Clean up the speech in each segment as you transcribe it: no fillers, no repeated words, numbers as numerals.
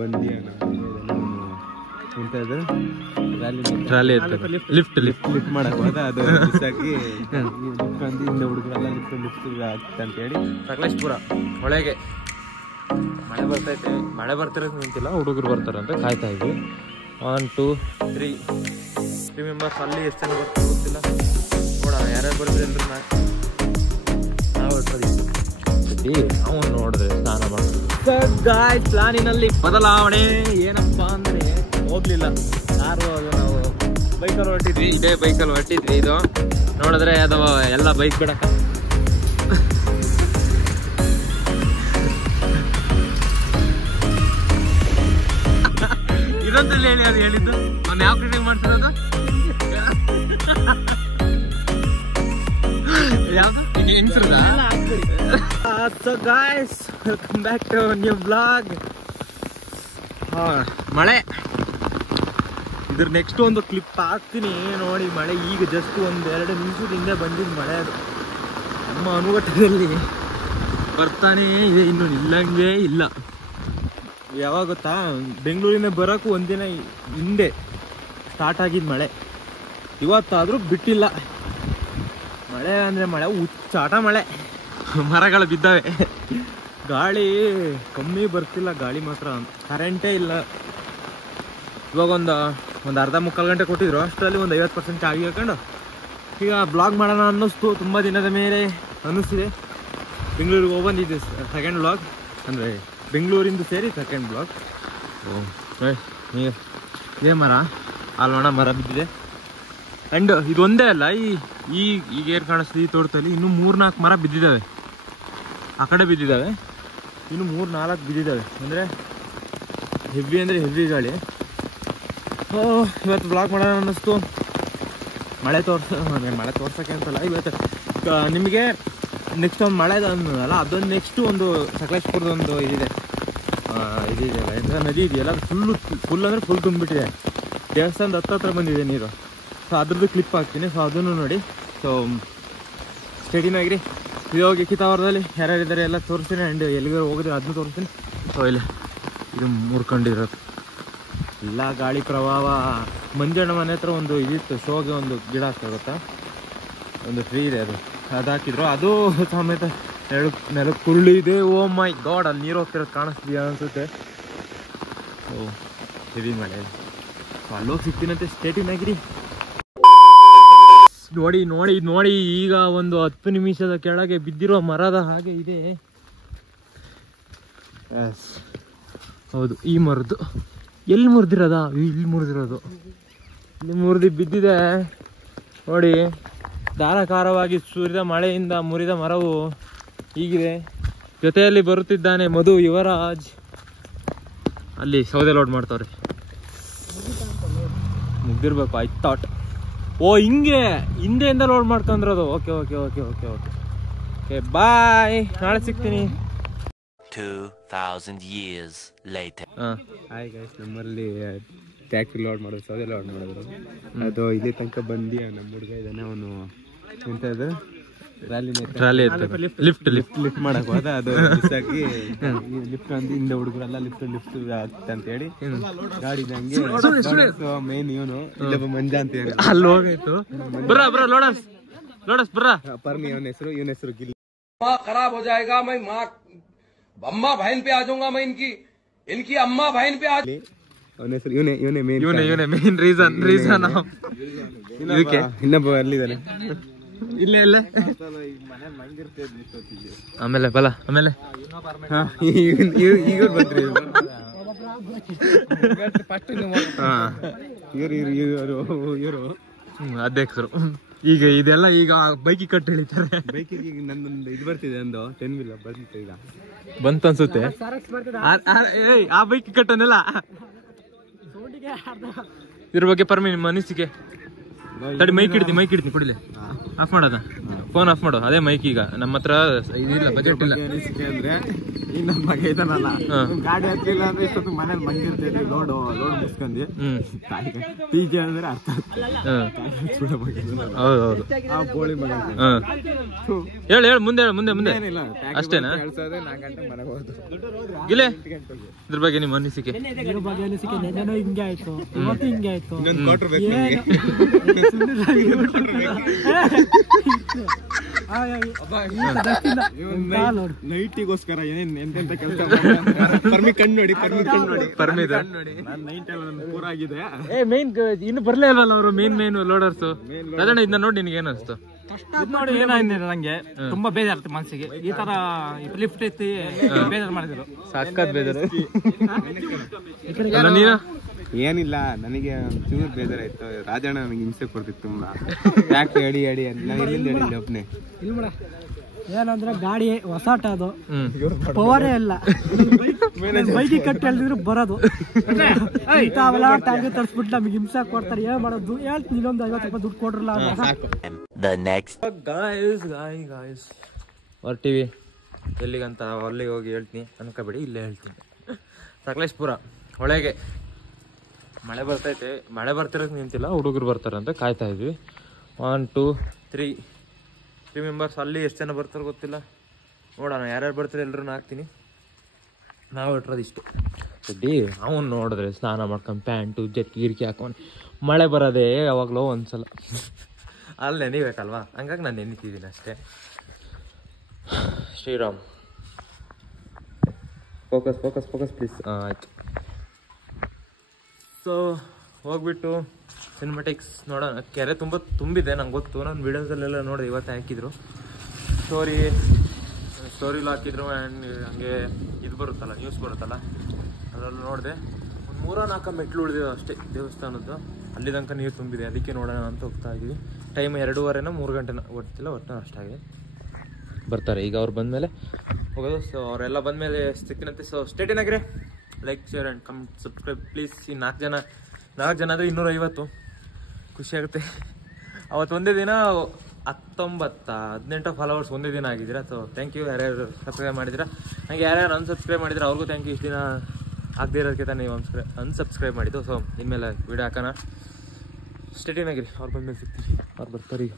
ಬಂದಿ trolley lift ಮಾಡಕ್ ಹೋದ ಅದು ಬಿಸಾಕಿ ಹಿಂದೆ ಹುಡುಗರೆಲ್ಲ ಲಿಫ್ಟ್ ಅಂತ ಹೇಳಿ ಸಕಲೇಶ್ಪುರ ಒಳಗೆ ಮಳೆ ಬರ್ತೈತೆ. ಮಳೆ ಬರ್ತಿರೋದು ನಿಂತಿಲ್ಲ, ಹುಡುಗರು ಬರ್ತಾರಂತೆ ಕಾಯ್ತಾ ಇದ್ವಿ. 1 2 3 ಮೆಂಬರ್ಸ್. ಅಲ್ಲಿ ಎಷ್ಟು ಜನ ಬರ್ತಾರೆ ಗೊತ್ತಿಲ್ಲ, ನೋಡೋಣ ಯಾರ್ಯಾರು ಬರ್ತಾರೆ ಅಂದ್ರೆ ನಾವು ನೋಡಿದ್ರೆ ಸ್ನಾನ ಮಾಡ್ತೀವಿ. ಪ್ಲಾನಿನಲ್ಲಿ ಬದಲಾವಣೆ ಏನಪ್ಪಾ ಅಂದ್ರೆ ಹೋಗ್ಲಿಲ್ಲ ಯಾರು, ನಾವು ಬೈಕಲ್ಲಿ ಹೊರಟಿದ್ವಿ, ಇದೇ ಬೈಕಲ್ಲಿ ಹೊರಟಿದ್ವಿ. ಇದು ನೋಡಿದ್ರೆ ಅದು ಎಲ್ಲ ಬೈಕ್ ಬಿಡಕ್ಕ ಇದೊಂದಲ್ಲಿ ಹೇಳಿ ಅದು ಹೇಳಿದ್ದು ಅವ್ನು ಯಾವ ಕ್ರಿಟಿಂಗ್ ಮಾಡ್ತಿರೋದು ಯಾವ್ದು ಹೆಂಗ್ಸ್ರದ. So guys, welcome back to a new vlog. ಮಳೆ ಇದ್ರ ನೆಕ್ಸ್ಟ್ ಒಂದು ಕ್ಲಿಪ್ ಹಾಕ್ತೀನಿ ನೋಡಿ. ಮಳೆ ಈಗ ಜಸ್ಟ್ ಒಂದು 2 ನಿಮಿಷದ ಹಿಂದೆ ಬಂದಿದ್ದು ಮಳೆ. ಅದು ನಮ್ಮ ಅನುಘಟ್ಟದಲ್ಲಿ ಬರ್ತಾನೇ ಇದೆ, ಇನ್ನು ನಿಲ್ಲಂಗೆ ಇಲ್ಲ. ಯಾವಾಗ ಗೊತ್ತಾ, ಬೆಂಗಳೂರಿನ ಬರೋಕ್ಕೂ ಒಂದಿನ ಹಿಂದೆ ಸ್ಟಾರ್ಟ್ ಆಗಿದ್ದು ಮಳೆ. ಇವತ್ತಾದರೂ ಬಿಟ್ಟಿಲ್ಲ ಮಳೆ. ಅಂದರೆ ಮಳೆ ಹುಚ್ಚಾಟ ಮಳೆ, ಮರಗಳು ಬಿದ್ದಾವೆ. ಗಾಳಿ ಕಮ್ಮಿ ಬರ್ತಿಲ್ಲ, ಗಾಳಿ ಮಾತ್ರ. ಕರೆಂಟೇ ಇಲ್ಲ. ಇವಾಗ ಒಂದು ಅರ್ಧ ಮುಕ್ಕಾಲು ಗಂಟೆ ಕೊಟ್ಟಿದ್ರು, ಅಷ್ಟರಲ್ಲಿ ಒಂದು 50% ಚಾರ್ಜ್ ಹಾಕೊಂಡು ಈಗ ಬ್ಲಾಗ್ ಮಾಡೋಣ ಅನ್ನಿಸ್ತು. ತುಂಬ ದಿನದ ಮೇಲೆ ಅನ್ನಿಸ್ತಿದೆ. ಬೆಂಗಳೂರಿಗೆ ಹೋಗ್ಬಂದಿದ್ದೆ, ಸೆಕೆಂಡ್ ಬ್ಲಾಗ್ ಅಂದರೆ ಬೆಂಗಳೂರಿಂದ ಸೇರಿ ಸೆಕೆಂಡ್ ಬ್ಲಾಗ್. ಇದೇ ಮರ, ಆಲ್ವಣ ಮರ ಬಿದ್ದಿದೆ. ಆ್ಯಂಡ್ ಇದೊಂದೇ ಅಲ್ಲ, ಈಗ ಏರ್ ಕಾಣಿಸ್ತಿದೆ ಈ ತೋಟದಲ್ಲಿ ಇನ್ನೂ 3-4 ಮರ ಬಿದ್ದಿದ್ದಾವೆ. ಆ ಕಡೆ ಬಿದ್ದಿದ್ದಾವೆ, ಇನ್ನು 3-4 ಬಿದ್ದಿದ್ದಾವೆ. ಅಂದರೆ ಹೆವಿ ಅಂದರೆ ಹೆವಿ ಗಾಳಿ. ಇವತ್ತು ಬ್ಲಾಗ್ ಮಾಡೋಣ ಅನ್ನಿಸ್ತು. ಮಳೆ ತೋರ್ಸೋಕ್ಕೆ ಅಂತಲ್ಲ, ಇವತ್ತು ನಿಮಗೆ ನೆಕ್ಸ್ಟ್ ಒಂದು ಮಳೆ ಅನ್ನೋದಲ್ಲ, ಅದೊಂದು ನೆಕ್ಸ್ಟ್ ಒಂದು ಸಕಲೇಶ್ಪುರದೊಂದು ಇದೆಯಲ್ಲ, ಎಂಥ ನದಿ ಇದೆಯಲ್ಲ, ಅದು ಫುಲ್ ಅಂದರೆ ಫುಲ್ ತುಂಬಿಟ್ಟಿದೆ. ದೇವಸ್ಥಾನದ ಹತ್ರ ಬಂದಿದೆ ನೀರು. ಸೊ ಅದ್ರದ್ದು ಕ್ಲಿಪ್ ಹಾಕ್ತೀನಿ, ಸೊ ಅದನ್ನು ನೋಡಿ. ಸೊ ಸ್ಟೇಡಿಯಂ ಇದು ಹೋಗಿ ಕಿತಾವರದಲ್ಲಿ ಯಾರ್ಯಾರಿದ್ದಾರೆ ಎಲ್ಲ ತೋರಿಸ್ತೀನಿ. ಆ್ಯಂಡ್ ಎಲ್ಲಿಗೆ ಹೋಗಿದ್ರೆ ಅದನ್ನು ತೋರಿಸ್ತೀನಿ. ಸೊ ಇಲ್ಲಿ ಇದು ಮುರ್ಕೊಂಡಿರೋದು ಎಲ್ಲ ಗಾಳಿ ಪ್ರಭಾವ. ಮಂಜಣ್ಣ ಮನೆ ಹತ್ರ ಒಂದು ಇದಿತ್ತು, ಶೋಗೆ ಒಂದು ಗಿಡ ಹಾಕ್ತಾ ಗೊತ್ತಾ, ಒಂದು ಟ್ರೀ ಇದೆ, ಅದು ಹಾಕಿದ್ರು. ಅದು ಸಮೇತ ನೆಲಕ್ಕೆ ಕುರುಳಿದೆ. ಓ ಮೈ ಗಾಡ್, ಅಲ್ಲಿ ನೀರು ಹೋಗ್ತಿರೋದು ಕಾಣಿಸ್ತೀಯಾ ಅನ್ಸುತ್ತೆ. ಓ ಹೆವಿ ಮಳೆ. ಅಲ್ಲೋಗಿ ಸಿಗ್ತೀನಂತೆ ಸ್ಟೇಟಿನಾಗಿರಿ. ನೋಡಿ ಈಗ ಒಂದು 10 ನಿಮಿಷದ ಕೆಳಗೆ ಬಿದ್ದಿರೋ ಮರದ ಹಾಗೆ ಇದೆ. ಹೌದು, ಈ ಮರದ್ದು. ಎಲ್ಲಿ ಮುರಿದಿರೋದ? ಇಲ್ಲಿ ಮುರಿದಿರೋದು. ಇಲ್ಲಿ ಮುರಿದು ಬಿದ್ದಿದೆ ನೋಡಿ. ಧಾರಾಕಾರವಾಗಿ ಸುರಿದ ಮಳೆಯಿಂದ ಮುರಿದ ಮರವು ಹೀಗಿದೆ. ಜೊತೆಯಲ್ಲಿ ಬರುತ್ತಿದ್ದಾನೆ ಮಧು, ಯುವರಾಜ್. ಅಲ್ಲಿ ಸೌದೆ ಲೋಡ್ ಮಾಡ್ತಾವ್ರೆ, ಮುಗ್ದಿರ್ಬೇಕು. ಐ ಥಾಟ್ ಓ ಹಿಂಗೆ ಹಿಂದೆಯಿಂದ ಲೋಡ್ ಮಾಡ್ಕೊಂಡ್ರದು. ಓಕೆ ಬಾಯ್, ನಾಳೆ ಸಿಗ್ತೀನಿ. 2000 years later. ಹಾಯ್ ಗೈಸ್, ನಮ್ಮಲ್ಲಿ ಟ್ಯಾಕ್ಟ್ರಿ ಲೋಡ್ ಮಾಡೋದು, ಸೌದೆ ಲೋಡ್ ಮಾಡಿದ್ರು. ಅದು ಇಲ್ಲಿ ತನಕ ಬಂದು ನಮ್ಮ ಹುಡುಗ ಇದ್ದಾನೆ, ಅವನು ಎಂತ ಇದು ಟ್ರಾಲಿ ಲಿಫ್ಟ್ ಮಾಡಕ್ ಹೋದ. ಅದು ಬಿಸಾಕಿ ಲಿಫ್ಟ್ ಅಂತ ಹಿಂದೆ ಹುಡುಗರೆಲ್ಲ ಲಿಫ್ಟ್ ಅಂತ ಹೇಳಿ ಗಾಡಿ ಮೇನ್ ಇವನು ಇಲ್ಲೊಬ್ಬ ಮಂಜ ಅಂತ ಹೇಳಿ ಅಲ್ಲಿ ಹೋಗಾಯ್ತು. ಲೋಡಸ್ ಪರ್ನಿ ಇವನ ಹೆಸರು ಗಿಲ್ಲಿ. खराब हो जाएगा, मैं माँ अम्मा बहन पे आ जाऊंगा, मैं इनकी अम्मा बहन पे आ. ಅವನ ಹೆಸರು ಇವನೇ ಮೇನ್ ರೀಸನ್ ಇನ್ನೊಬ್ಬ ಅಲ್ಲಿದ್ದಾನೆ. ಇಲ್ಲ ಆಮೇಲೆ ಈಗ ಬಂದ್ರಿ ಇವರು ಅಧ್ಯಕ್ಷರು. ಈಗ ಇದೆಲ್ಲ ಈಗ ಬೈಕಿಗೆ ಕಟ್ಟು ಹೇಳಿತಾರೆ. ಬೈಕಿಗೆ ಈಗ ನನ್ನೊಂದು ಇದು ಬರ್ತಿದೆ, ಒಂದು 10 ವೀಲ್ ಬರ್ತಿತ್ತು, ಈಗ ಬಂತು ಅನ್ಸುತ್ತೆ. ಆ ಬೈಕಿಗೆ ಕಟ್ಟನೆಲ್ಲ ಇದ್ರ ಬಗ್ಗೆ ಪರ್ಮಿ ನಿಮ್ಮ ಅನಿಸಿಕೆ? ತಡಿ ಮೈಕ್ ಇಡ್ತೀನಿ ಕುಡಿಲಿ. ಆಫ್ ಮಾಡೋದ ಫೋನ್ ಆಫ್ ಮಾಡು. ಅದೇ ಮೈಕ್ ಈಗ ನಮ್ಮ ಹತ್ರ ಇದಿಲ್ಲ, ಬಜೆಟ್ ಇಲ್ಲ. ಅಂದ್ರೆ ಈಗ ನಮ್ಮ ಮಗ ಇದಾನಲ್ಲ, ಗಾಡಿ ಹತ್ತಿಲ್ಲ ಅಂದ್ರೆ ಇಷ್ಟೊತ್ತು ಮನೇಲಿ ಮಂಜಿರ್ತೈತಿ, ಲೋಡ್ ಮುಗಿಸ್ಕೊಂಡಿ ಟೀಕೆ ಅಂದ್ರೆ ಅರ್ಥ ಹೌದೌದು. ಬೋಳಿ ಮಗ ಹೇಳು ಮುಂದೆ ಅಷ್ಟೇನಾ? 4 ಗಂಟೆ ಮನೆಗೆ ಹೋದ್ರು. ಗಿಲೆ ಇದ್ರ ಬಗ್ಗೆ ನಿಮ್ಮ ಅನಿಸಿಕೆ? ಹಿಂಗೆ ಆಯ್ತು, ಇವತ್ತು ಹಿಂಗೆ ಆಯ್ತು. ಇನ್ನೊಂದು ಕ್ವಾರ್ಟರ್ ಬೇಕು ನೈಟಿಗೋಸ್ಕರ ಎಂತೆಂತ ಕೆಲಸ ಪರ್ಮಿ ಕಣ್ಣು ನೋಡಿ. ನಾನು ನೈಟ್ ಎಲ್ಲ ಪೂರ ಆಗಿದೆ. ಮೇನ್ ಇನ್ನು ಬರ್ಲೇ ಇಲ್ವಲ್ಲ ಅವರು, ಮೇನ್ ಲೋಡರ್ಸ್. ಅದನ್ನ ಇದನ್ನ ನೋಡಿ ನಿನ್ಗೆ ಏನ್ ಅನಿಸ್ತು? ನೋಡಿ ಏನಾಗಿದೆ ನಂಗೆ ತುಂಬಾ ಬೇಜಾರ್ತು ಮನ್ಸಿಗೆ. ಈ ತರ ಲಿಫ್ಟ್ ಎತ್ತಿ ಬೇಜಾರು ಮಾಡಿದ್ರು, ಸಕ್ಕತ್ ಬೇಜಾರು. ಏನಿಲ್ಲ, ನನಗೆ ಚೂರು ಬೇಜಾರಾಯ್ತು. ರಾಜಣ್ಣ ನನಗೆ ಹಿಂಸೆ ಕೊಡ್ತಿತ್ತು ತುಂಬಾ. ಯಾಕೆ ಅಡಿ ನಾನು ಎಲ್ಲಿಂದ ಹೇಳಿದ್ದೆ ಒಬ್ಬನೇ. ಏನಂದ್ರೆ ಗಾಡಿ ಹೊಸಾಟ, ಅದು ಪವರೇ ಇಲ್ಲ. ಬೈಕಿ ಕಟ್ಟಿ ಹೇಳಿದ್ರು ಬರೋದು. ಅವೆಲ್ಲ ಟ್ಯಾಂಕ್ ತರಿಸ್ಬಿಟ್ಟು ನಮಗೆ ಹಿಂಸೆ ಕೊಡ್ತಾರೆ. ಏನ್ ಮಾಡೋದು ಹೇಳ್ತೀನಿ, ಇನ್ನೊಂದು 50 ರೂಪಾಯಿ ದುಡ್ಡು ಕೊಡ್ರಲ್ಲ. ಗಾಯ್ಸ್ ಹೊರ್ತೀವಿ. ಎಲ್ಲಿಗಂತ ಅಲ್ಲಿಗೆ ಹೋಗಿ ಹೇಳ್ತೀನಿ ಅನ್ಕೋಬೇಡಿ, ಇಲ್ಲೇ ಹೇಳ್ತೀನಿ. ಸಕಲೇಶ್ಪುರ ಹೊಳೆಗೆ ಮಳೆ ಬರ್ತೈತೆ. ಮಳೆ ಬರ್ತಿರೋಕೆ ನಿಂತಿಲ್ಲ, ಹುಡುಗರು ಬರ್ತಾರೆ ಅಂತ ಕಾಯ್ತಾ ಇದ್ವಿ. 1 2 3 ಮೆಂಬರ್ಸ್. ಅಲ್ಲಿ ಎಷ್ಟು ಜನ ಬರ್ತಾರೆ ಗೊತ್ತಿಲ್ಲ, ನೋಡೋಣ. ಯಾರ್ಯಾರು ಬರ್ತಾರೆ ಎಲ್ಲರೂ ಹಾಕ್ತೀನಿ. ನಾವು ಇಟ್ಟಿರೋದು ಇಷ್ಟು ಸಡ್ಡಿ. ಅವನು ನೋಡಿದ್ರೆ ಸ್ನಾನ ಮಾಡ್ಕೊಂಡು ಪ್ಯಾಂಟು ಗಿರ್ಕಿ ಹಾಕೊಂಡು ಮಳೆ ಬರೋದೇ ಯಾವಾಗಲೋ ಒಂದ್ಸಲ. ಅಲ್ಲಿ ನೆನಿಬೇಕಲ್ವಾ, ಹಂಗಾಗಿ ನಾನು ನೆನಿತಿದ್ದೀನಿ ಅಷ್ಟೇ. Shriram focus please. ಆಯ್ತು. ಸೊ ಹೋಗ್ಬಿಟ್ಟು ಸಿನಿಮ್ಯಾಟಿಕ್ಸ್ ನೋಡೋಣ. ಕೆರೆ ತುಂಬಿದೆ ನಂಗೆ ಗೊತ್ತು, ನಾನು ವಿಡಿಯೋಸಲ್ಲೆಲ್ಲ ನೋಡಿದೆ. ಇವತ್ತು ಹಾಕಿದ್ರು ಸ್ಟೋರಿಲಿ ಹಾಕಿದ್ರು. ಆ್ಯಂಡ್ ಹಂಗೆ ಇದು ಬರುತ್ತಲ್ಲ, ನ್ಯೂಸ್ ಬರುತ್ತಲ್ಲ, ಅದರಲ್ಲಿ ನೋಡಿದೆ. ಒಂದು 3-4 ಮೆಟ್ಲು ಉಳಿದಿದೆ ಅಷ್ಟೇ ದೇವಸ್ಥಾನದ್ದು. ಅಲ್ಲಿ ತನಕ ನೀರು ತುಂಬಿದೆ, ಅದಕ್ಕೆ ನೋಡೋಣ ಅಂತ ಹೋಗ್ತಾ ಇದ್ದೀವಿ. ಟೈಮ್ 2:30 3 ಗಂಟೆನ ಗೊತ್ತಿಲ್ಲ, ಒಟ್ಟು ಅಷ್ಟಾಗಿದೆ. ಬರ್ತಾರೆ ಈಗ ಅವ್ರು ಬಂದಮೇಲೆ ಹೋಗೋದು. ಸೊ ಅವರೆಲ್ಲ ಬಂದಮೇಲೆ ಸಿಕ್ಕಿನಂತೆ. ಸೊ ಸ್ಟೇಟಿನಾಗ್ರೆ like share and comment subscribe please. ಈ 4 ಜನ ಅಂದರೆ 250 ಖುಷಿ ಆಗುತ್ತೆ. ಅವತ್ತು ಒಂದೇ ದಿನ 18 ಫಾಲೋವರ್ಸ್ ಒಂದೇ ದಿನ ಆಗಿದ್ದೀರಾ. So thank you. ಯಾರ್ಯಾರು ಸಬ್ಸ್ಕ್ರೈಬ್ ಮಾಡಿದ್ದೀರಾ, ಹಾಗೆ ಯಾರ್ಯಾರು ಅನ್ಸಬ್ಸ್ಕ್ರೈಬ್ ಮಾಡಿದ್ರೆ ಅವ್ರಿಗೂ ಥ್ಯಾಂಕ್ ಯು. ಇಷ್ಟು ದಿನ ಆಗದೇ ಇರೋದಕ್ಕೆ ನೀವು ಅನ್ಸಬ್ಸ್ಕ್ರೈಬ್ ಮಾಡಿದ್ದು. ಸೊ ಇನ್ಮೇಲೆ ವಿಡಿಯೋ ಹಾಕೋಣ. ಸ್ಟೇಟಿನಾಗಿರಿ, ಅವ್ರು ಬಂದಮೇಲೆ ಸಿಗ್ತೀವಿ. ಅವ್ರು ಬರ್ತಾರೆ ಈಗ.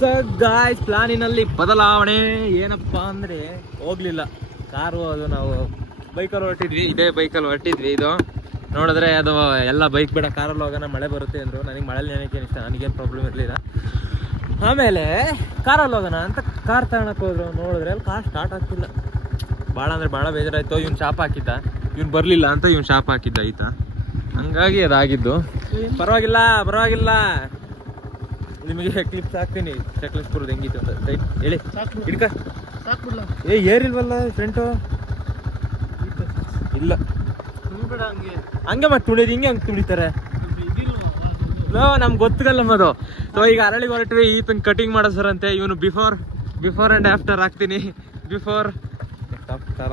ಸೊ ಗಾಯ್ಸ್, ಪ್ಲಾನಿನಲ್ಲಿ ಬದಲಾವಣೆ ಏನಪ್ಪ ಅಂದರೆ ಹೋಗ್ಲಿಲ್ಲ ಕಾರು. ಅದು ನಾವು ಬೈಕಲ್ಲಿ ಹೊರಟಿದ್ವಿ, ಇದೇ ಬೈಕಲ್ಲಿ ಹೊರಟಿದ್ವಿ. ಇದು ನೋಡಿದ್ರೆ ಅದು ಎಲ್ಲ ಬೈಕ್ ಬೇಡ, ಕಾರಲ್ಲಿ ಹೋಗೋಣ, ಮಳೆ ಬರುತ್ತೆ ಅಂದರು. ನನಗೆ ಮಳೆಯಲ್ಲಿ ನೆನಕೇನು ಇಷ್ಟ, ನನಗೇನು ಪ್ರಾಬ್ಲಮ್ ಇರಲಿಲ್ಲ. ಆಮೇಲೆ ಕಾರಲ್ಲಿ ಹೋಗೋಣ ಅಂತ ಕಾರ್ ತಗೊಳಕ್ಕೆ ಹೋದ್ರು. ನೋಡಿದ್ರೆ ಅಲ್ಲಿ ಕಾರ್ ಸ್ಟಾರ್ಟ್ ಆಗ್ತಿಲ್ಲ. ಭಾಳ ಅಂದರೆ ಭಾಳ ಬೇಜಾರಾಯಿತು. ಇವ್ನು ಶಾಪ್ ಹಾಕಿದ್ದ, ಇವ್ನು ಬರಲಿಲ್ಲ ಅಂತ ಇವ್ನು ಶಾಪ್ ಹಾಕಿದ್ದ ಈತ. ಹಂಗಾಗಿ ಅದಾಗಿದ್ದು. ಪರವಾಗಿಲ್ಲ, ನಿಮಗೆ ಕ್ಲಿಪ್ಸ್ ಹಾಕ್ತೀನಿ ಸಕಲೇಶ್ಪುರದ ಹೆಂಗಿತ್ತು ಅಂತ. ರೈಟ್ ಹೇಳಿ ಹಿಡ್ಕ. ಏರಿಲ್ವಲ್ಲ ಫ್ರೆಂಟು ಇಲ್ಲ, ಹಂಗೆ ಮತ್ತೆ ತುಳಿದು ಹಿಂಗೆ ಹಂಗೆ ತುಳಿತಾರೆ. ನಮ್ಗೆ ಗೊತ್ತಗಲ್ಲ ಅದು. ಸೊ ಈಗ ಅರಳಿಗೆ ಹೊರಟ್ವಿ. ಈತನ ಕಟಿಂಗ್ ಮಾಡೋ ಸರ್ ಅಂತೆ. ಇವನು ಬಿಫೋರ್ ಆ್ಯಂಡ್ ಆಫ್ಟರ್ ಹಾಕ್ತೀನಿ.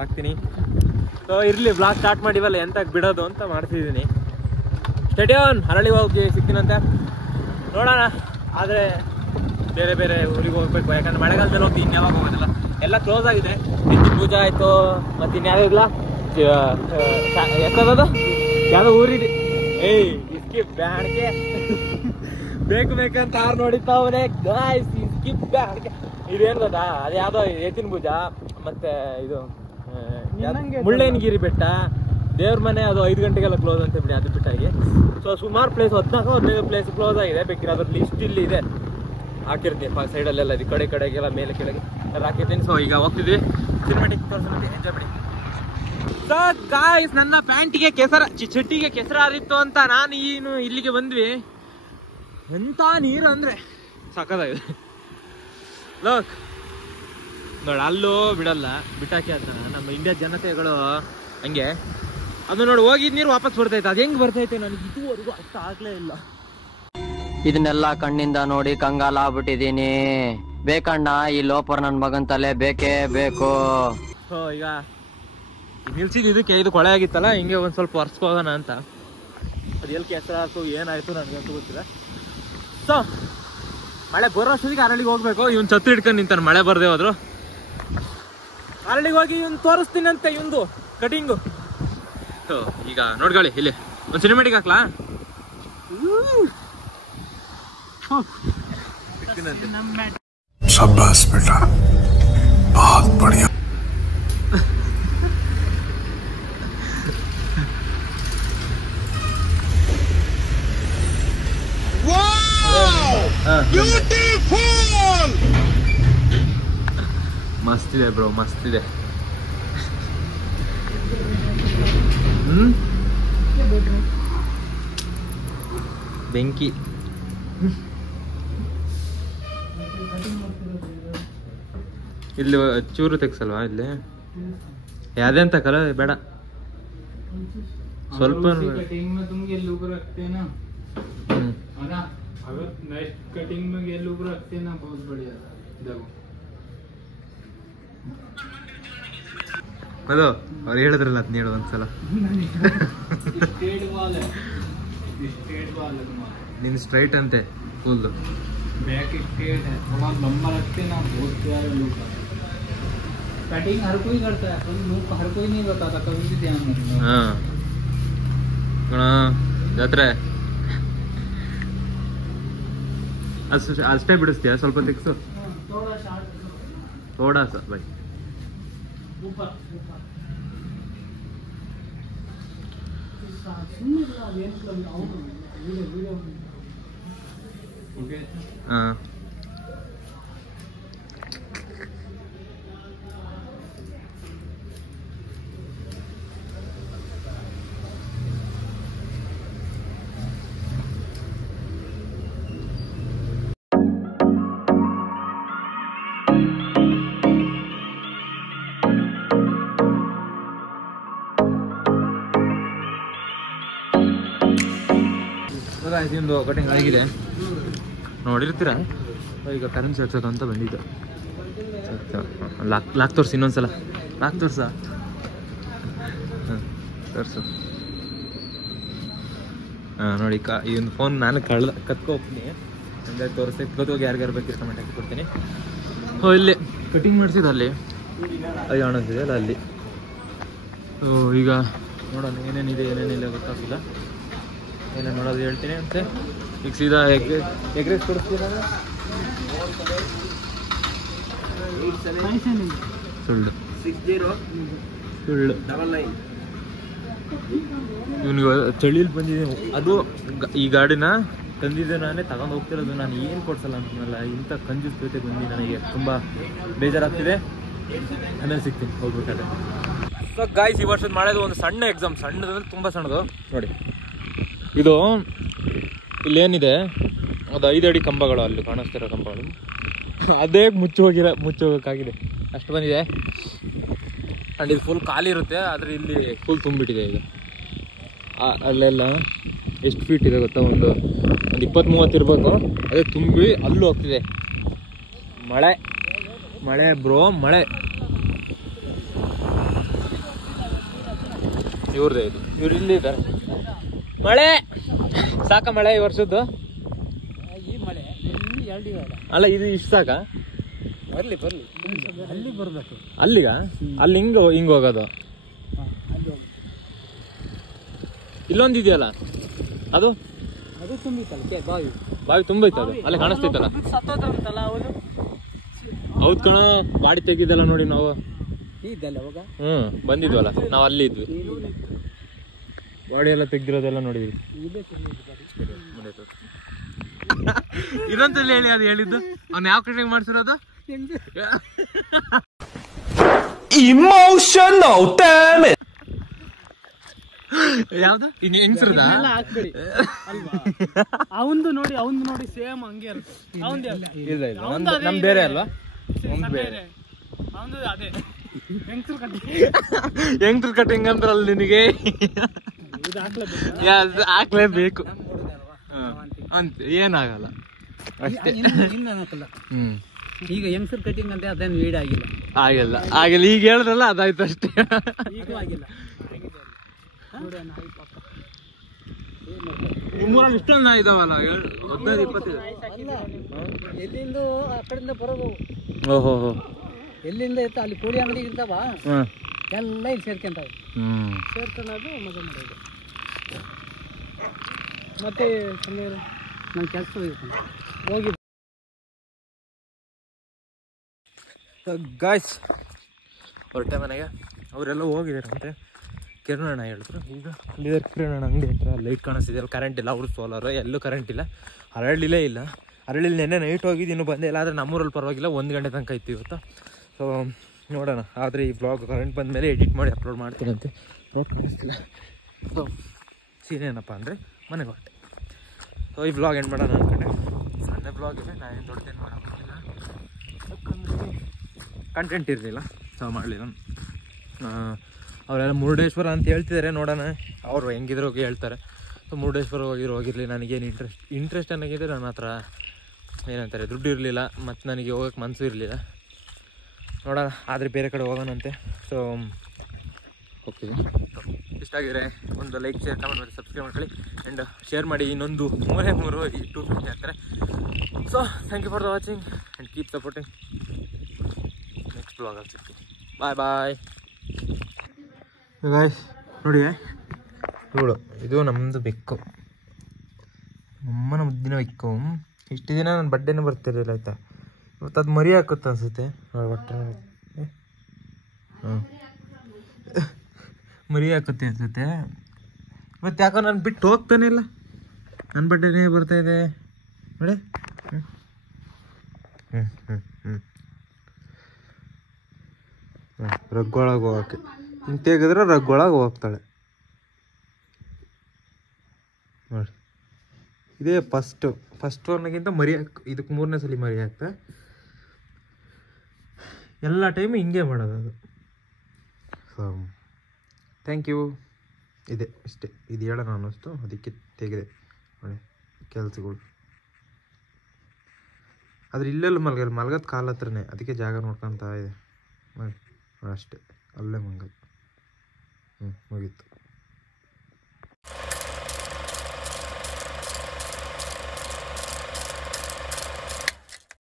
ಹಾಕ್ತೀನಿ. ಸೊ ಇರಲಿ, ಬ್ಲಾಗ್ ಸ್ಟಾರ್ಟ್ ಮಾಡಿವಲ್ಲ, ಎಂತ ಬಿಡೋದು ಅಂತ ಮಾಡ್ತಿದ್ದೀನಿ. ಸ್ಟೇಡಿಯನ್ ಅರಳಿಗೆ ಹೋಗಿ ಸಿಗ್ತೀನಂತೆ, ನೋಡೋಣ. ಆದರೆ ಬೇರೆ ಊರಿಗೆ ಹೋಗ್ಬೇಕು, ಯಾಕಂದ್ರೆ ಮಳೆಗಾಲದಲ್ಲಿ ಹೋಗ್ತೀವಿ. ಇನ್ಯಾವಾಗ ಹೋಗೋದಿಲ್ಲ, ಎಲ್ಲ ಕ್ಲೋಸ್ ಆಗಿದೆ. ಪೂಜಾ ಆಯಿತು, ಮತ್ತು ಇನ್ಯಾವಿಲ್ಲ. ಎಷ್ಟದು ಯಾವುದೋ ಊರಿದೆ. ಇಸ್ಕಿ ಬ್ಯಾಣಿಗೆ ಬೇಕಂತ ಯಾರು ನೋಡಿತಾವನೆ ಗಾಯ್ಸ್. ಇಸ್ಕಿ ಬ್ಯಾಣಿಗೆ ಇದೇನು ಗೊತ್ತಾ, ಅದು ಯಾವುದೋ ಎತ್ತಿನ ಪೂಜಾ, ಮತ್ತೆ ಇದು ಮುಳ್ಳಯ್ಯನಗಿರಿ ಬೆಟ್ಟ, ದೇವ್ರ ಮನೆ. ಅದು 5 ಗಂಟೆಗೆಲ್ಲ ಕ್ಲೋಸ್ ಅಂತ ಬಿಡಿ, ಅದು ಬಿಟ್ಟಾಗಿ. ಸೊ ಸುಮಾರು ಪ್ಲೇಸ್ 14-15 ಪ್ಲೇಸ್ ಕ್ಲೋಸ್ ಆಗಿದೆ. ಬೇಕಿದ್ರೆ ಅದ್ರ ಲಿಸ್ಟ್ ಇಲ್ಲಿ ಇದೆ, ಹಾಕಿರ್ತೀನಿ ಸೈಡಲ್ಲೆಲ್ಲ. ಇದು ಕಡೆಗೆಲ್ಲ ಮೇಲೆ ಕೆಳಗೆ ಎಲ್ಲ ಹಾಕಿರ್ತೀನಿ. ಸೊ ಈಗ ಹೋಗ್ತಿದ್ವಿ ಸಿನಿಮ್ಯಾಟಿಕ್ ತೋರಿಸೋಣ, ಎಂಜಾಯ್ ಮಾಡಿ. ಸೊ ಗಾಯ್ಸ್, ನನ್ನ ಪ್ಯಾಂಟಿಗೆ ಚಡ್ಡಿಗೆ ಕೆಸರಾದಿತ್ತು ಅಂತ ನಾನು ಇಲ್ಲಿಗೆ ಬಂದ್ವಿ. ಎಂತ ನೀರು ಅಂದ್ರೆ ಸಕ್ಕತ್ತಾಗಿದೆ. ಲೋಕ್ ನೋಡಿ, ಅಲ್ಲೂ ಬಿಡಲ್ಲ, ಬಿಟ್ಟಾಕಿ ಅಂತ ನಮ್ಮ ಇಂಡಿಯಾ ಜನತೆಗಳು ಹಂಗೆ. ಅದು ನೋಡಿ, ಹೋಗಿದ್ ನೀರು ವಾಪಸ್ ಬರ್ತೈತೆ. ಅದು ಹೆಂಗ್ ಬರ್ತೈತೆ ನನಗೆ ಇದುವರೆಗೂ ಅರ್ಥ ಆಗ್ಲೇ ಇಲ್ಲ. ಇದನ್ನೆಲ್ಲ ಕಣ್ಣಿಂದ ನೋಡಿ ಕಂಗಾಲ ಆಗ್ಬಿಟ್ಟಿದೀನಿ. ಬೇಕಣ್ಣ, ಈ ಲೋಪರ್ ನನ್ ಮಗನ್ ತಲೆ ಬೇಕೇ ಬೇಕು. ಸೊ ಈಗ ನಿಲ್ಸಿದ್ ಇದಕ್ಕೆ, ಇದು ಕೊಳೆ ಆಗಿತ್ತಲ್ಲ, ಹಿಂಗೆ ಒಂದ್ ಸ್ವಲ್ಪ ಒರ್ಸ್ಕೋಗೋಣ ಅಂತ. ಅದು ಎಲ್ಲಿ ಕೆಸರಾಯ್ತು ಏನಾಯ್ತು ನನಗಂತೂ ಗೊತ್ತಿಲ್ಲ. ಸೊ ಮಳೆ ಬರೋ ಅಷ್ಟೊತ್ತಿಗೆ ಅರಳಿಗೆ ಹೋಗ್ಬೇಕು. ಇವ್ನು ಛತ್ರಿ ಹಿಡ್ಕೊಂಡು ನಿಂತಾನೆ, ಮಳೆ ಬರ್ದೇ ಹೋದ್ರು. ಅರಳಿಗೆ ಹೋಗಿ ಇವ್ನು ತೋರಿಸ್ತೀನಿ ಅಂತ ಇವಂದು ಕಟಿಂಗು. ಸೊ ಈಗ ನೋಡ್ಕೊಳ್ಳಿ, ಇಲ್ಲಿ ಒಂದು ಸಿನಿಮೆಟಿಕ್ ಹಾಕ್ಲಾ? शाबाश बेटा, बहुत बढ़िया. ಮಸ್ತ್ ಇದೆ ಬ್ರೋ, ಮಸ್ತ್ ಇದೆ. ಬೆಂಕಿ. ಇಲ್ಲಿ ಚೂರು ತೆಗ್ಸಲ್ವಾ? ಇಲ್ಲಿ ಯಾವ್ದೇ ಅಂತ ಕಲರ್ ಬೇಡ, ಸ್ವಲ್ಪ ಅದು ಅವ್ರು ಹೇಳಿದ್ರಲ್ಲ ಅದ್ನ ಹೇಳು ಒಂದ್ಸಲ. ನಿನ್ ಸ್ಟ್ರೈಟ್ ಅಂತೆ ಫುಲ್ बैक स्ट्रेट है, थोड़ा लंबा रखते ना, बहुत प्यारा लुक आता है. कटिंग हर कोई करता है, पर लुक हर कोई नहीं बताता, कभी भी ध्यान रखना. हाँ ಜಾತ್ರೆ ಅಷ್ಟೇ ಬಿಡಿಸ್ತೀಯ? ಸ್ವಲ್ಪ ತೆಗ್ಸು, ಥೋಡಾ ಸ ಬೈ. हाँ ಇದೊಂದು ಕಟಿಂಗ್ ಆಗಿದೆ, ನೋಡಿರ್ತೀರ. ಈಗ ಕರೆನ್ಸಿ ಸೇರ್ಸೋದು ಅಂತ ಬಂದಿದ್ದು. ಲಾಕ್ ತೋರಿಸಿ, ಇನ್ನೊಂದ್ಸಲ ಲಾಕ್ ತೋರ್ಸ. ತೋರಿಸು. ಹಾಂ ನೋಡಿ, ಈ ಒಂದು ಫೋನ್ ನಾನು ಕತ್ಕೋಗ್ತೀನಿ ಅಂದರೆ ತೋರಿಸಿ ಗೊತ್ತೋಗಿ ಯಾರಿಗಾರು ಬೇಕಿರೋ ಕಮೆಂಟ್ ಹಾಕಿ ಕೊಡ್ತೀನಿ. ಇಲ್ಲಿ ಕಟಿಂಗ್ ಮಾಡಿಸಿದ ಅಲ್ಲಿ ಅದು ಕಾಣಿಸ್ತಿದೆ ಅಲ್ಲ ಅಲ್ಲಿ. ಸೊ ಈಗ ನೋಡೋಣ ಏನೇನಿದೆ ಏನೇನಿಲ್ಲ ಗೊತ್ತಾಗಿಲ್ಲ. ಏನೇನು ನೋಡೋದು ಹೇಳ್ತೀನಿ ಅಂತೆ. ಈಗ ಸೀದಾ ಎಗ್ ರೈಸ್ ಕೊಡಿಸ್ತೀರ? ಸುಳ್ಳು ಸುಳ್ಳು. ಇವನಿಗೆ ಚಳಿಯಲ್ಲಿ ಬಂದಿದೆ. ಅದು ಈ ಗಾಡಿನ ತಂದಿದ್ದೆ ನಾನೇ, ತಗೊಂಡು ಹೋಗ್ತಿರೋದು ನಾನು. ಏನು ಕೊಡ್ಸಲ್ಲ ಅಂತನಲ್ಲ, ಇಂಥ ಕಂಜೂಸ್ ಜೊತೆ ಬಂದು ನನಗೆ ತುಂಬ ಬೇಜಾರಾಗ್ತಿದೆ. ಆಮೇಲೆ ಸಿಗ್ತೀನಿ ಹೋಗ್ಬೇಕಾದ್ರೆ. ಸೊ ಗಾಯ್ಸ್, ಈ ವರ್ಷದ ಮಾಡೋದು ಒಂದು ಸಣ್ಣ ಎಕ್ಸಾಮ್. ಸಣ್ಣದಂದ್ರೆ ತುಂಬ ಸಣ್ಣದು ನೋಡಿ. ಇದು ಇಲ್ಲೇನಿದೆ ಅದು 5 ಅಡಿ ಕಂಬಗಳು, ಅಲ್ಲಿ ಕಾಣಿಸ್ತಿರೋ ಕಂಬಗಳು, ಅದೇ ಮುಚ್ಚೋಗೋಕ್ಕಾಗಿದೆ, ಅಷ್ಟು ಬಂದಿದೆ. ಆ್ಯಂಡ್ ಇದು ಫುಲ್ ಖಾಲಿ ಇರುತ್ತೆ, ಆದರೆ ಇಲ್ಲಿ ಫುಲ್ ತುಂಬಿಟ್ಟಿದೆ. ಈಗ ಅಲ್ಲೆಲ್ಲ ಎಷ್ಟು ಫೀಟ್ ಇದೆ ಗೊತ್ತಾ? ಒಂದು 20-30 ಇರಬೇಕು. ಅದೇ ತುಂಬಿ ಅಲ್ಲೂ ಹೋಗ್ತಿದೆ. ಮಳೆ ಬ್ರೋ, ಮಳೆ. ಇವ್ರದೇ ಇದು, ಇವ್ರು ಇಲ್ಲಿ ಇದ್ದಾರೆ. ಮಳೆ ಸಾಕ? ಮಳೆ ಈ ವರ್ಷದ್ದು ಈ ಮಳೆ ಅಲ್ಲ, ಇದು ಇಷ್ಟು ಸಾಕ? ಬರ್ಲಿ ಅಲ್ಲಿ ಬರ್ಬೇಕು. ಅಲ್ಲಿಗ? ಅಲ್ಲಿ ಹಿಂಗ್ ಹೋಗೋದು? ಇಲ್ಲೊಂದು ಇದೆಯಲ್ಲ, ಅದು ತುಂಬಿತ್ತಲ್ಲ ಬಾವಿ ತುಂಬೈತೆ. ಅದು ಅಲ್ಲೇ ಕಾಣಿಸ್ತೈತಲ್ಲ. ಸತ್ತೋದ್ರಂತಲ್ಲ ಅವನು. ಹೌದ್ ಕಣ, ಗಾಡಿ ತೆಗಿದಲ್ಲ ನೋಡಿ ನಾವು. ಇದ್ದಲ್ಲ ಅವಾಗ? ಬಂದಿದ್ವಲ್ಲ ನಾವು, ಅಲ್ಲಿ ಇದ್ವಿ. ಬಾಡಿ ಎಲ್ಲ ತೆಗ್ದಿರೋದೆಲ್ಲ ನೋಡಿದ್ವಿ. ಇದೊಂದಲ್ಲಿ ಹೇಳಿ, ಅದು ಹೇಳಿದ್ದು ಅವ್ನು ಯಾವ ಕಟಿಂಗ್ ಮಾಡ್ಸಿರೋದು? Emotional damage. ಯಾವ್ದು? ಹೆಂಗ್ಸ್ರದ? ಅವಂದು ನೋಡಿ ಸೇಮ್ ಹಂಗೆ ಇರುತ್ತೆ. ಇಲ್ಲ ನಮ್ ಬೇರೆ ಅಲ್ವಾ? ಅವಂದು ಅದೇ ಹೆಂಗ್ಸ್ರ ಕಟಿಂಗ್ ಅಂದ್ರಲ್ಲ ನಿನಗೆ. ಹಾಕ್ಲೇಬೇಕು ಅಂತ ಏನಾಗಲ್ಲ ಅಷ್ಟೇ. ಈಗ ಹೆಂಗ್ಸರ್ ಕಟಿಂಗ್ ಅಂತ ಅದೇನು ವೀಡ್ ಆಗಿಲ್ಲ. ಈಗ ಹೇಳಿದ್ರಲ್ಲ ಅದಾಯ್ತು ಅಷ್ಟೇ. ಈಗೂ ಆಗಿಲ್ಲ. ನಿಮ್ಮೂರಲ್ಲಿ ಇಷ್ಟೊಂದು ನಾಯಿ ಇದಾವಲ್ಲ 15-20 ಎಲ್ಲಿಂದ ಆ ಕಡೆಯಿಂದ ಬರೋದು ಓಹೋ ಎಲ್ಲಿಂದ ಇರ್ತ ಅಲ್ಲಿ ಕೋಳಿ ಅಂಗಡಿ ಇರ್ತಾವ ಎಲ್ಲ ಇಲ್ಲಿ ಸೇರ್ಕೊಂತಾವೆ ಸೇರ್ಕೊಳ್ಳೋದು ಮಜಾ ಮಾಡೋದು ಮತ್ತೆ ನನ್ನ ಕೆಲಸ ಹೋಗಿ ಗಾಯ್ಸ್ ಹೊರಟೆ ಮನೆಗೆ ಅವರೆಲ್ಲ ಹೋಗಿದ್ದಾರಂತೆ. ಕಿರಣಣ್ಣ ಹೇಳಿದ್ರು ಈಗ ಅಲ್ಲಿದ್ದಾರೆ ಕಿರಣಣ್ಣ ಅಂಗಡಿ ಹತ್ರ ಲೈಟ್ ಕಾಣಿಸ್ತಿದೆ ಕರೆಂಟ್ ಇಲ್ಲ, ಅವ್ರು ಸೋಲಾರು ಎಲ್ಲೂ ಕರೆಂಟ್ ಇಲ್ಲ, ಹರಳಿಲೇ ಇಲ್ಲ. ಹರಳಿಲಿ ನೆನ್ನೆ ನೈಟ್ ಹೋಗಿದ್ದು ಇನ್ನೂ ಬಂದೇ ಇಲ್ಲ. ಆದರೆ ನಮ್ಮೂರಲ್ಲಿ ಪರವಾಗಿಲ್ಲ 1 ಗಂಟೆ ತನಕ ಇತ್ತು ಇವತ್ತು. ಸೊ ನೋಡೋಣ. ಆದರೆ ಈ ಬ್ಲಾಗ್ ಕರೆಂಟ್ ಬಂದ ಮೇಲೆ ಎಡಿಟ್ ಮಾಡಿ ಅಪ್ಲೋಡ್ ಮಾಡ್ತೀನಂತೆ. ರೋಡ್ ಕಾಣಿಸ್ತಿಲ್ಲ. ಸೊ ಸೀನ್ ಏನಪ್ಪ ಅಂದರೆ ಮನೆಗೆ ಹೊರಟೆ. ಸೊ ಈ ಬ್ಲಾಗ್ ಎಂಡ್ ಮಾಡೋಣ ಅಂದ್ಕೊಂಡೆ. ಸಣ್ಣ ಬ್ಲಾಗ್ ಇದೆ, ನಾನೇನು ದೊಡ್ಡದೇನು ಮಾಡೋಕ್ಕಿಲ್ಲ, ಯಾಕಂದರೆ ಕಂಟೆಂಟ್ ಇರಲಿಲ್ಲ. ಸೊ ಮಾಡಲಿಲ್ಲ. ಅವರೆಲ್ಲ ಮುರುಡೇಶ್ವರ ಅಂತ ಹೇಳ್ತಿದ್ದಾರೆ, ನೋಡೋಣ ಅವರು ಹೆಂಗಿದ್ರು ಹೇಳ್ತಾರೆ. ಸೊ ಮುರುಡೇಶ್ವರ ಹೋಗಿರಲಿ. ನನಗೇನು ಇಂಟ್ರೆಸ್ಟ್ ಏನಾಗಿದೆ, ನನ್ನ ಹತ್ರ ಏನಂತಾರೆ ದುಡ್ಡು ಇರಲಿಲ್ಲ, ಮತ್ತು ನನಗೆ ಹೋಗೋಕ್ಕೆ ಮನಸ್ಸು ಇರಲಿಲ್ಲ. ನೋಡೋಣ, ಆದರೆ ಬೇರೆ ಕಡೆ ಹೋಗೋಣಂತೆ. ಸೊ ಹೋಗ್ತೀವಿ. ಇಷ್ಟ ಆಗಿದ್ರೆ ಒಂದು ಲೈಕ್, ಶೇರ್, ಕಮೆಂಟ್ ಮಾಡಿ, ಸಬ್ಸ್ಕ್ರೈಬ್ ಮಾಡ್ಕೊಳ್ಳಿ ಆ್ಯಂಡ್ ಶೇರ್ ಮಾಡಿ. ಇನ್ನೊಂದು 3 ಈ 250 ಆಗ್ತಾರೆ. So thank you for the watching and keep supporting. Next ಬ್ಲಾಗಲ್ಲಿ ಸಿಗ್ತೀನಿ. Bye bye guys. ನೋಡಿ ಇವಳು, ಇದು ನಮ್ಮದು ಬೆಕ್ಕು, ನಮ್ಮನ ಮುದ್ದಿನ ಬೆಕ್ಕು. ಇಷ್ಟು ದಿನ ನನ್ನ ಬಡ್ಡೆನೂ ಬರ್ತಿರಲಿಲ್ಲ ಆಯಿತಾ. ಇವತ್ತು ಅದು ಮರಿ ಹಾಕುತ್ತೆ ಅನಿಸುತ್ತೆ. ಒಟ್ಟು ಮರಿ ಹಾಕುತ್ತೆ ಅನಿಸುತ್ತೆ. ಮತ್ತು ಯಾಕೋ ನಾನು ಬಿಟ್ಟು ಹೋಗ್ತಾನೆ ಇಲ್ಲ. ನನ್ನ ಬಡ್ಡೆನೇ ಬರ್ತಾಯಿದೆ ನೋಡಿ. ರಗ್ಗೊಳಗೆ ಹೋಗೋಕ್ಕೆ ಹಿಂಗೆ ತೆಗೆದ್ರೆ ರಗ್ಗೊಳಗೆ ಹೋಗ್ತಾಳೆ ನೋಡಿ. ಇದೇ ಫಸ್ಟ್ ಒನ್ಗಿಂತ ಮರಿ ಇದಕ್ಕೆ 3ನೇ ಸಲ ಮರಿ ಹಾಕ್ತಾ. ಎಲ್ಲ ಟೈಮು ಹಿಂಗೆ ಮಾಡೋದು ಅದು. So thank you. ಇದೆ ಇಷ್ಟೇ, ಇದು ಹೇಳೋಣ ಅನ್ನಿಸ್ತು, ಅದಕ್ಕೆ ತೆಗೆದೆ ನೋಡಿ ಕೆಲಸಗಳು. ಆದರೆ ಇಲ್ಲೆಲ್ಲ ಮಲ್ಗದ ಕಾಲ ಹತ್ರನೇ, ಅದಕ್ಕೆ ಜಾಗ ನೋಡ್ಕೊತಾ ಇದೆ. ಅಷ್ಟೇ, ಅಲ್ಲೇ ಮಂಗಲ್ ಮುಗೀತು.